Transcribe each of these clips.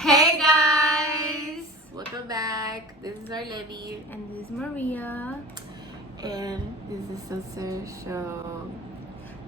Hey guys! Welcome back. This is Arlene. And this is Maria. And this is Sister Show.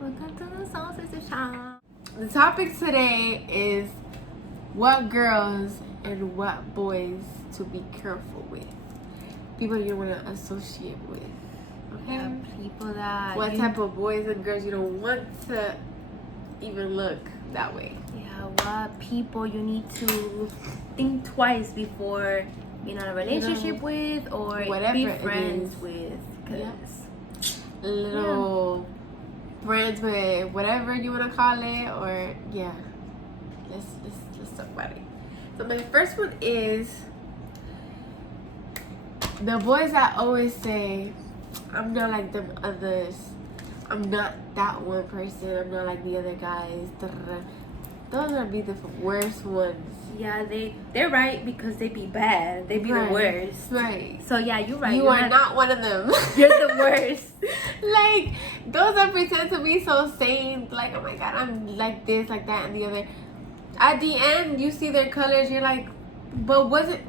Welcome to the Soul Sister Show. The topic today is what girls and what boys to be careful with. People you don't want to associate with. Okay? Yeah, people that... What type of boys and girls you don't want to even look that way. Yeah, what people you need to think twice before being in a relationship with or be friends with. Because little friends with whatever you want to call it, or let's talk about it. So my first one is the boys that always say, I'm not like them others, I'm not that one person, I'm not like the other guys. Those are be the worst ones. Yeah, they're right because they be bad. They be the worst. Right. So yeah, you're right. You are not one of them. You're the worst. Like those that pretend to be so sane, like, oh my god, I'm like this, like that, and the other. At the end, you see their colors. You're like, but was it?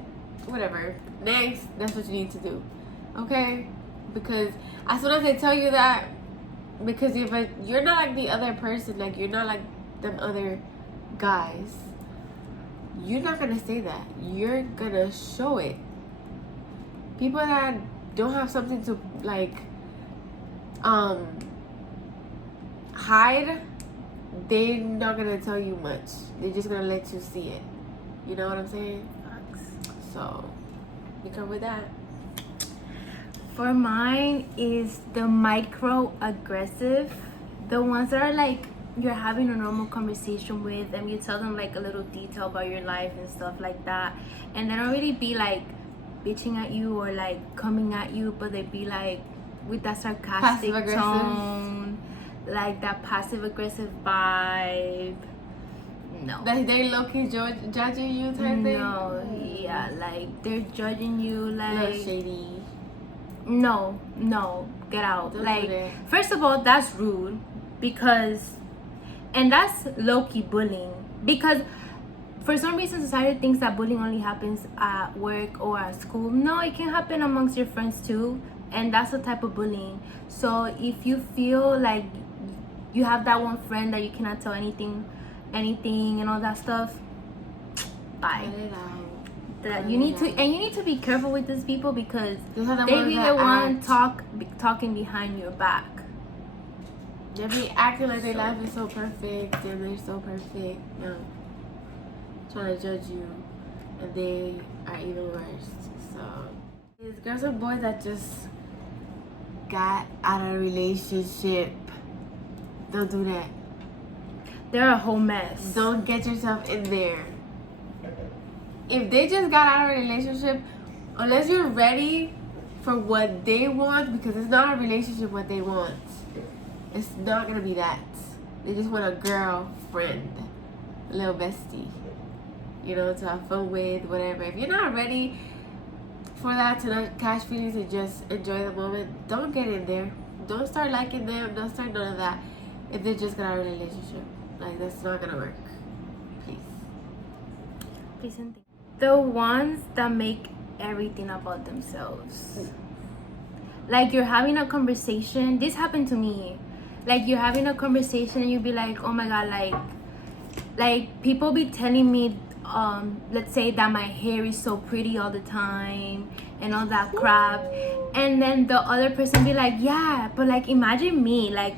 Whatever. Next, that's what you need to do. Okay? Because as soon as they tell you that, because if you're not like the other person, like you're not like them other guys, you're not gonna say that. You're gonna show it. People that don't have something to like hide, they're not gonna tell you much. They're just gonna let you see it. You know what I'm saying? So you come with that. For mine is the micro-aggressive. The ones that are like you're having a normal conversation with them, you tell them like a little detail about your life and stuff like that, and they don't really be like bitching at you or like coming at you, but they be like with that sarcastic tone, like that passive-aggressive vibe. No. That they low-key judging you type thing? No, yeah, like they're judging you like shady. No, get out. Don't like, do that. first of all, that's rude because, and that's low-key bullying, because for some reason society thinks that bullying only happens at work or at school. No, it can happen amongst your friends too, and that's a type of bullying. So if you feel like you have that one friend that you cannot tell anything and all that stuff, bye. Cut it out. That you need to be careful with these people because they be the one talking behind your back. They be acting like their life is so perfect and they're so perfect. No. Trying to judge you, and they are even worse. So these girls and boys that just got out of a relationship, don't do that. They're a whole mess. Don't get yourself in there. If they just got out of a relationship, unless you're ready for what they want, because it's not a relationship what they want. It's not gonna be that. They just want a girlfriend, a little bestie, you know, to have fun with, whatever. If you're not ready for that, to not catch feelings and just enjoy the moment, don't get in there. Don't start liking them. Don't start none of that. If they just got out of a relationship, like, that's not gonna work. Please and thank you. The ones that make everything about themselves. Like you're having a conversation. This happened to me. Like you're having a conversation and you be like, oh my god, like people be telling me, let's say that my hair is so pretty all the time and all that crap, and then the other person be like, yeah, but like imagine me, like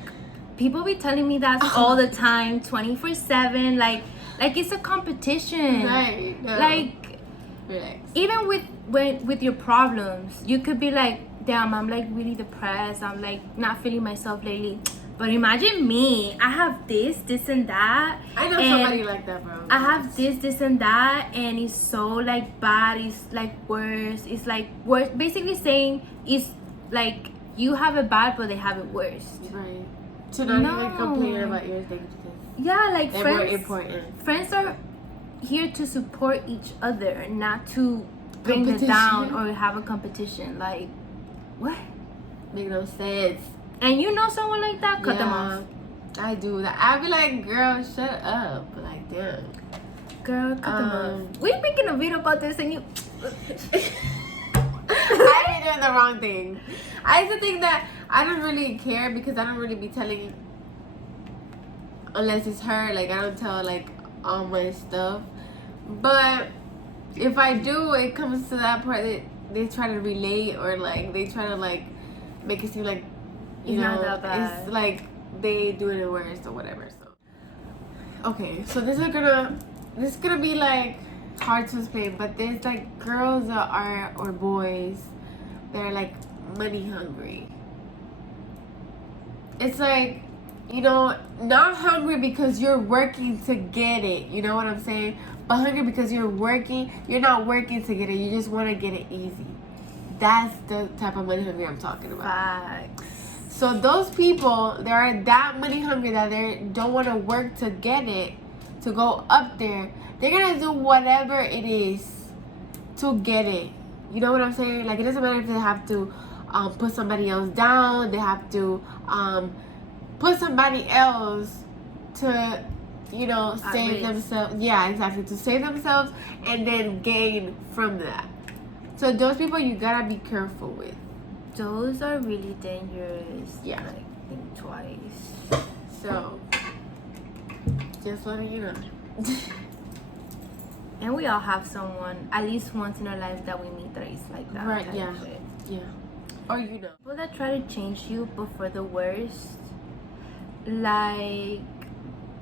people be telling me that all the time, 24/7, like it's a competition. Right. No. Like, relax. even with your problems, you could be like, damn, I'm like really depressed, I'm like not feeling myself lately, but imagine me, I have this and that. I know somebody like that, bro. I have this and that, and it's so like bad, it's like worse, it's like worse, basically saying it's like you have it bad but they have it worse. Right. To not even complain about your things. Yeah, like they're friends, more important. Friends are here to support each other, not to bring it down or have a competition. Like, what? Make no sense. And you know someone like that? Cut them off. I do that. I be like, girl, shut up. Like, damn. Girl, cut them off. We're making a video about this and you... I've been doing the wrong thing. I used to think that I don't really care because I don't really be telling unless it's her. Like, I don't tell, like, all my stuff. But if I do, it comes to that part that they try to relate or, like, they try to, like, make it seem like, you know, not that bad. It's like they do it worse or whatever. So, okay, so this is gonna be, like, hard to explain, but there's, like, girls that are, or boys that are, like, money hungry. It's like, you know, not hungry because you're working to get it, you know what I'm saying? But hungry because you're not working to get it, you just want to get it easy. That's the type of money hungry I'm talking about. Facts. So those people, they are that money hungry that they don't want to work to get it, to go up there. They're going to do whatever it is to get it. You know what I'm saying? Like, it doesn't matter if they have to put somebody else down. They have to put somebody else to, you know, save themselves. Yeah, exactly. To save themselves and then gain from that. So those people you gotta be careful with. Those are really dangerous. Yeah. Like, think twice. So, just letting you know. And we all have someone, at least once in our life, that we meet that is like that. Right, type yeah. of shit. Yeah. Or you know. People that try to change you, but for the worst. Like,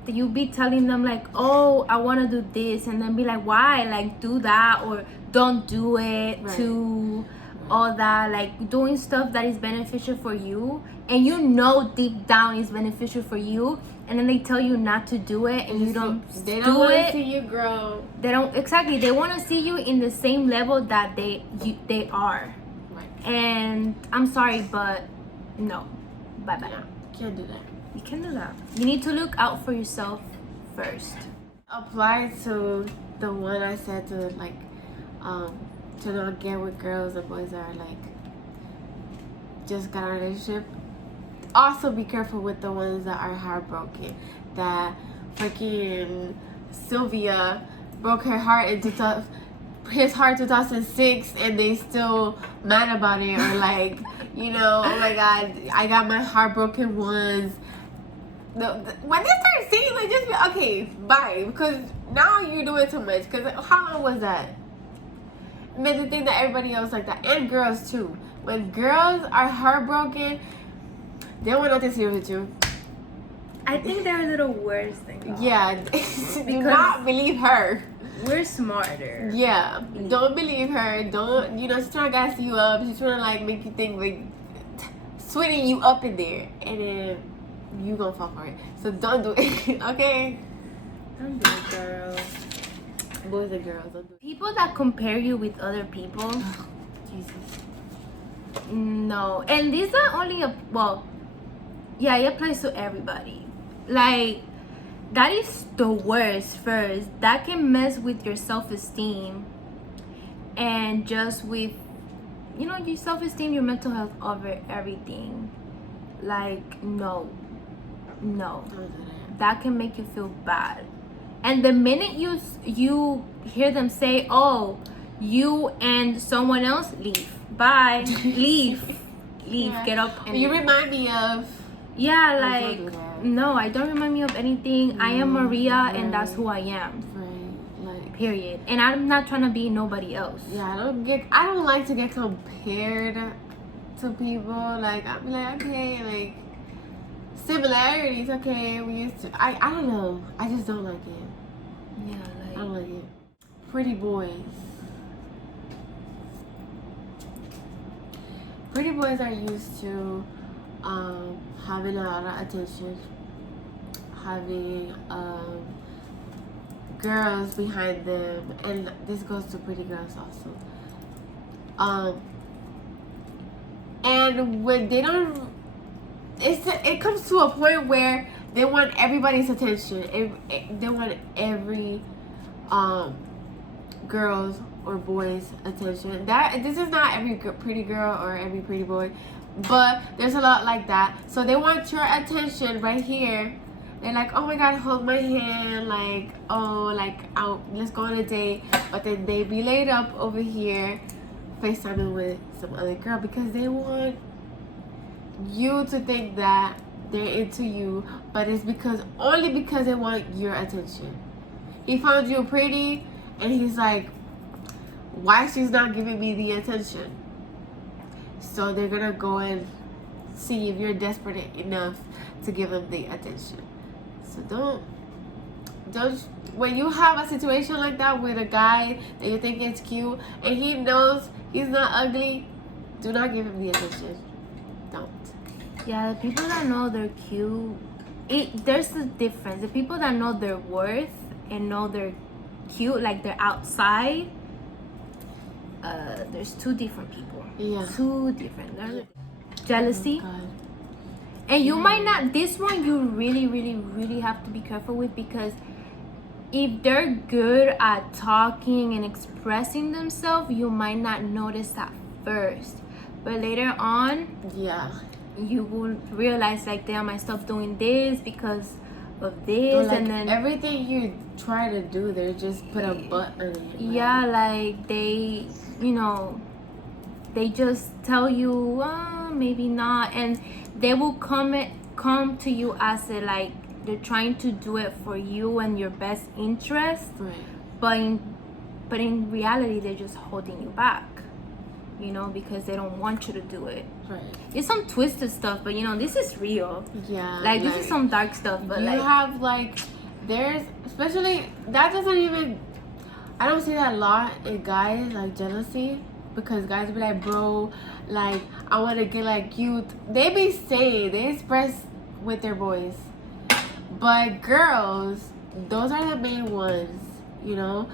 you be telling them, like, oh, I want to do this. And then be like, why? Like, do that. Or don't do it. Right. To all that. Like, doing stuff that is beneficial for you. And you know deep down is beneficial for you. And then they tell you not to do it. And you don't do it. They don't want to see you grow. They don't, exactly. They want to see you in the same level that they are. Right. And I'm sorry, but no. Bye-bye. Yeah. Can't do that. You can do that. You need to look out for yourself first. Apply to the one I said to, like, to not get with girls and boys that are, like, just got a relationship. Also be careful with the ones that are heartbroken. That freaking Sylvia broke her heart in his heart 2006 and they still mad about it, or like, you know, oh my god, I got my heart broken once. When they start saying, like, just be okay, bye, because now you're doing too much. Because how long was that? And then the thing that everybody else like that, and girls too. When girls are heartbroken, they don't want nothing to do with you. I think they're a little worse than girls. Yeah, do not believe her. We're smarter. Yeah, don't believe her. Don't, you know, she's trying to gas you up. She's trying to, like, make you think, like, sweating you up in there, and then you gonna fall for it. So don't do it, okay? Don't do it, girl. Boys and girls, don't do it. People that compare you with other people. Jesus. No. And these are only yeah, it applies to everybody. Like, that is the worst first. That can mess with your self-esteem. And just with, you know, your self-esteem, your mental health over everything. Like, no. Don't do that. That can make you feel bad. And the minute you hear them say, oh, you and someone else, leave. Bye. Leave. Yeah. Get up. And you remind me of. yeah, Don't like, do that. no, I don't remind me of anything. I am Maria, and that's who I am. Right. Like. Period. And I'm not trying to be nobody else. Yeah, I don't like to get compared to people. Like, I'll be like, okay, like, similarities, okay, we used to. I don't know. I just don't like it. Yeah, I like, don't like it. Pretty boys. Pretty boys are used to having a lot of attention, having girls behind them, and this goes to pretty girls also. And when they don't, it comes to a point where they want everybody's attention. They want every girls or boys' attention. This is not every pretty girl or every pretty boy, but there's a lot like that. So they want your attention right here, They're like, oh my god, hold my hand, like, oh, like, out, let's go on a date. But then they be laid up over here, FaceTiming with some other girl because they want you to think that they're into you, but it's only because they want your attention. He found you pretty, and he's like, why she's not giving me the attention? So they're gonna go and see if you're desperate enough to give him the attention. So don't when you have a situation like that with a guy that you think is cute and he knows he's not ugly, do not give him the attention. Don't. Yeah, the people that know they're cute, there's a difference. The people that know their worth and know they're cute, like they're outside, there's two different people. Yeah. Two different. Jealousy. Oh, God. And you might not, this one you really, really, really have to be careful with, because if they're good at talking and expressing themselves, you might not notice at first. But later on, Yeah. you will realize, like, damn, I stopped doing this because of this. Or like and then everything you try to do, they just put a button in it. yeah, like they, you know, they just tell you, maybe not, and they will come to you as a, like, they're trying to do it for you and your best interest, Right. but in reality they're just holding you back, you know, because they don't want you to do it. Right. It's some twisted stuff, but you know, this is real. Yeah. Like this is some dark stuff, but you like have like there's especially that doesn't even I don't see that a lot in guys, like jealousy, because guys be like, bro, like I want to get like you. They be saying, they express with their boys, but girls, those are the main ones, you know.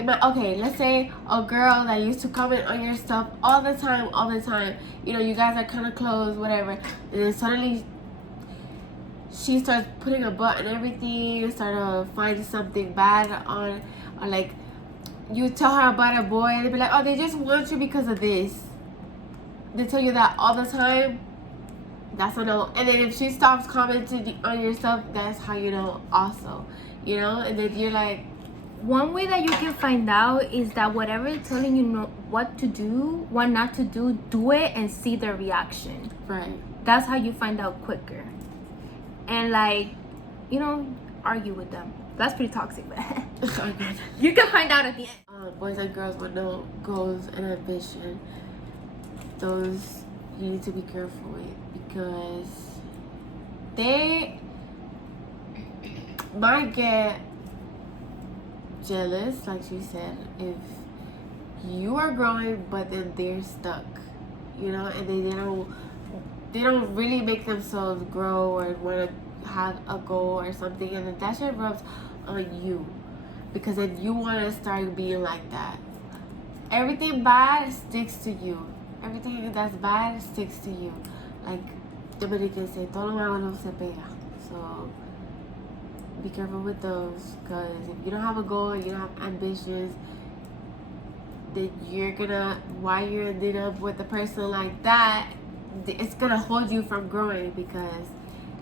Okay, let's say a girl that used to comment on your stuff all the time, you know, you guys are kind of close, whatever, and then suddenly she starts putting a butt and everything, start to find something bad on, or like you tell her about a boy and they be like, oh, they just want you because of this. They tell you that all the time. That's a no. And then if she stops commenting on your stuff, that's how you know also, you know. And then you're like, one way that you can find out is that whatever they're telling you know what to do, what not to do, do it and see their reaction. right. That's how you find out quicker. And like, you know, argue with them. That's pretty toxic, but you can find out at the end. Boys and girls with no goals and ambition, those you need to be careful with, because they might get jealous, like she said, if you are growing but then they're stuck, you know, and they don't really make themselves grow or want to have a goal or something, and then that shit rubs on you, because then you want to start being like that. Everything bad sticks to you. Everything that's bad sticks to you. Like Dominicans say, todo lo malo no se pega. So be careful with those, because if you don't have a goal and you don't have ambitions, then while you're ending up with a person like that, it's gonna hold you from growing, because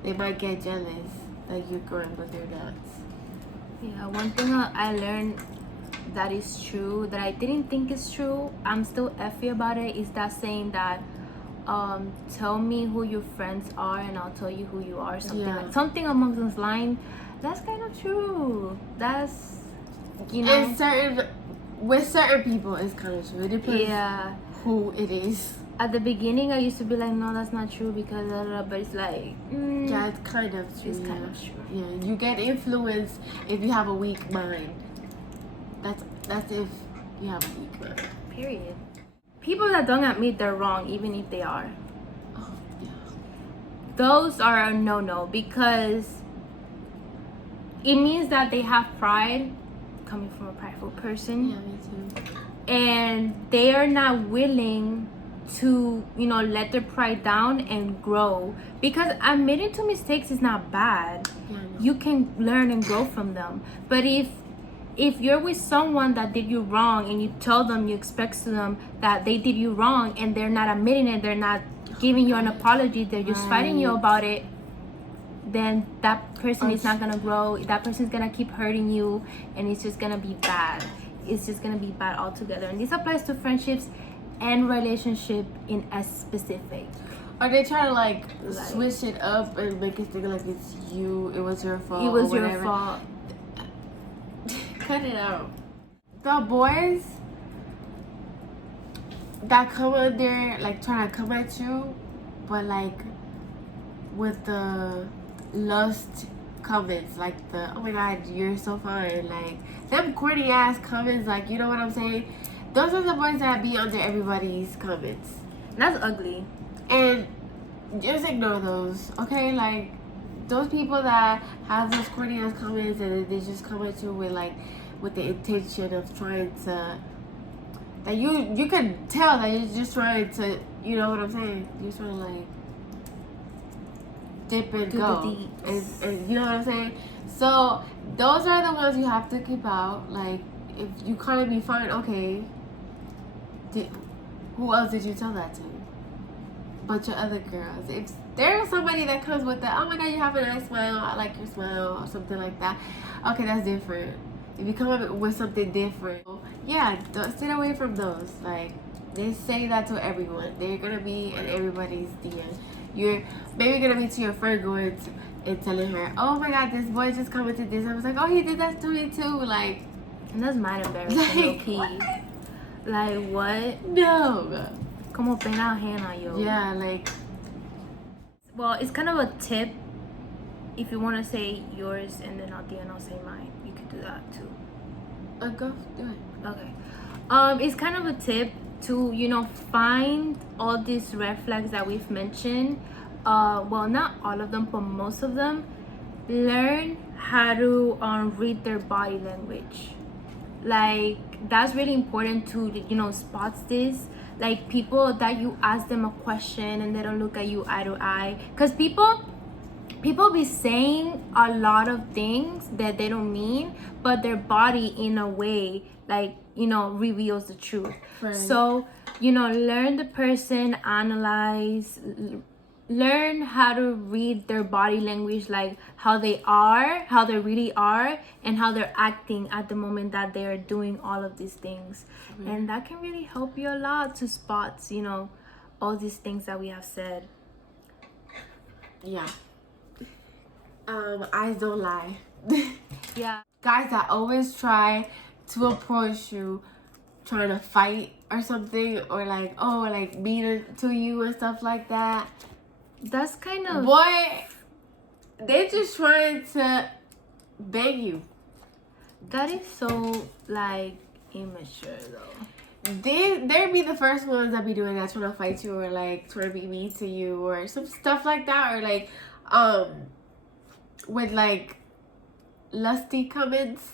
they might get jealous that you're growing but they're not. Yeah, one thing I learned that is true, that I didn't think is true, I'm still effy about it, is that saying that tell me who your friends are and I'll tell you who you are, something Yeah. like something among those lines. That's kind of true. That's, you know, And with certain people it's kind of true. It depends yeah. who it is. At the beginning I used to be like, no, that's not true, because but it's like Yeah, it's kind of true. it's kind of true. Yeah, you get influenced if you have a weak mind. That's if you have a weak mind. Period. People that don't admit they're wrong, even if they are, Oh, yeah. those are a no-no, because it means that they have pride, coming from a prideful person. Yeah, me too. And they are not willing to, you know, let their pride down and grow, because admitting to mistakes is not bad. Yeah, I know. You can learn and grow from them. But if you're with someone that did you wrong and you tell them, you expect to them that they did you wrong, and they're not admitting it, they're not giving you an apology, they're just fighting you about it, then that person is not gonna grow. That person's gonna keep hurting you, and it's just gonna be bad. It's just gonna be bad altogether. And this applies to friendships and relationship in a specific. Or they try to like switch it up and make it think like it's you. It was your fault. It was your fault. Cut it out. The boys that come in there like trying to come at you, but like with the lust comments, like the oh my god you're so fine, like them corny ass comments, like you know what I'm saying. Those are the boys that be under everybody's comments. That's ugly. And just ignore those, okay? Like those people that have those corny ass comments and they just come at you with the intention of trying to, that you can tell that you're just trying to, you know what I'm saying? You're trying to like dip and go, and you know what I'm saying. So those are the ones you have to keep out. Like if you can't be fine, okay. Who else did you tell that to? Bunch of other girls. If there's somebody that comes with the oh my god you have a nice smile, I like your smile, or something like that, okay, that's different. If you come up with something different, yeah, don't stay away from those. Like they say that to everyone. They're gonna be in everybody's DM. You're maybe gonna be to your friend going and telling her, oh my god, this boy just commented this. I was like, oh, he did that to me too. Like, and that's mad embarrassing. Like, like what? No. Como pena ajena, yo. Yeah, like. Well, it's kind of a tip. If you want to say yours and then at the end I'll say mine, you could do that too. Go do it. Okay. It's kind of a tip to, you know, find all these red flags that we've mentioned. Well, not all of them, but most of them. Learn how to read their body language. Like that's really important to, you know, spot this. Like people that you ask them a question and they don't look at you eye to eye, because people be saying a lot of things that they don't mean, but their body in a way like, you know, reveals the truth. Right. So, you know, learn the person, analyze, learn how to read their body language, like how they are, how they really are, and how they're acting at the moment that they are doing all of these things. Mm-hmm. And that can really help you a lot to spot, you know, all these things that we have said. Yeah. Eyes don't lie. Yeah. Guys that always try to approach you trying to fight or something, or like, oh, like mean to you and stuff like that. That's kind of... Boy, they just trying to bang you. That is so, like, immature, though. They'd be the first ones that be doing that, trying to fight you, or like trying to be mean to you, or some stuff like that, or like with like lusty comments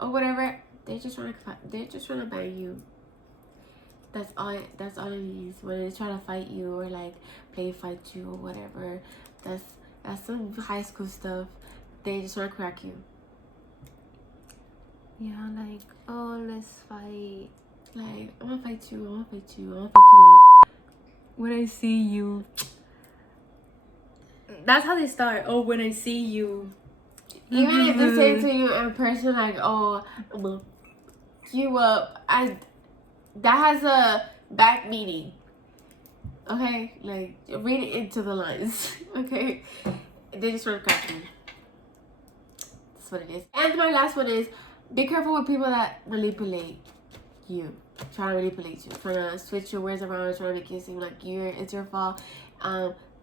or whatever. They're just trying to bang you. That's all it is. When they try to fight you or like play fight you or whatever, that's some high school stuff. They just want to crack you. Yeah, like, oh, let's fight. Like, I'm gonna fight you, I'm gonna fuck you up. When I see you. That's how they start. Oh, when I see you. Even if they say to you in person, like, oh, I'm gonna fuck you up, that has a back meaning. Okay? Like, read it into the lines. Okay? They just want to crack you. That's what it is. And my last one is, be careful with people that manipulate you. Trying to manipulate you. Trying to switch your words around. Trying to make it seem like it's your fault.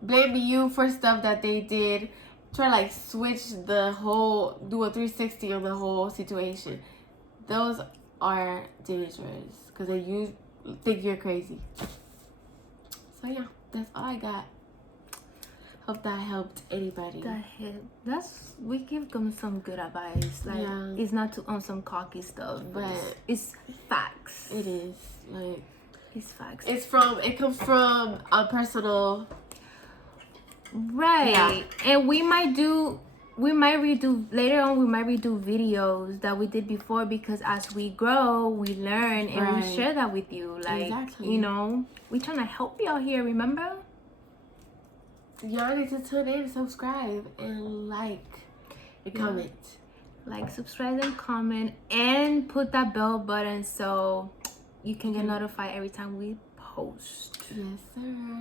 Blame you for stuff that they did. Try to like switch do a 360 on the whole situation. Those are dangerous because you think you're crazy. So yeah, that's all I got. Hope that helped anybody. We give them some good advice. Like, yeah. It's not to on some cocky stuff, but it's facts. It is, like, it's facts. It comes from a personal. Right. Yeah. And we might redo later on, we might redo videos that we did before, because as we grow, we learn, and we share that with you. Like, exactly. You know, we trying to help y'all here, remember? y'all need to tune in, subscribe, and like, and comment. Like, subscribe, and comment, and put that bell button so you can get notified every time we post. Yes, sir.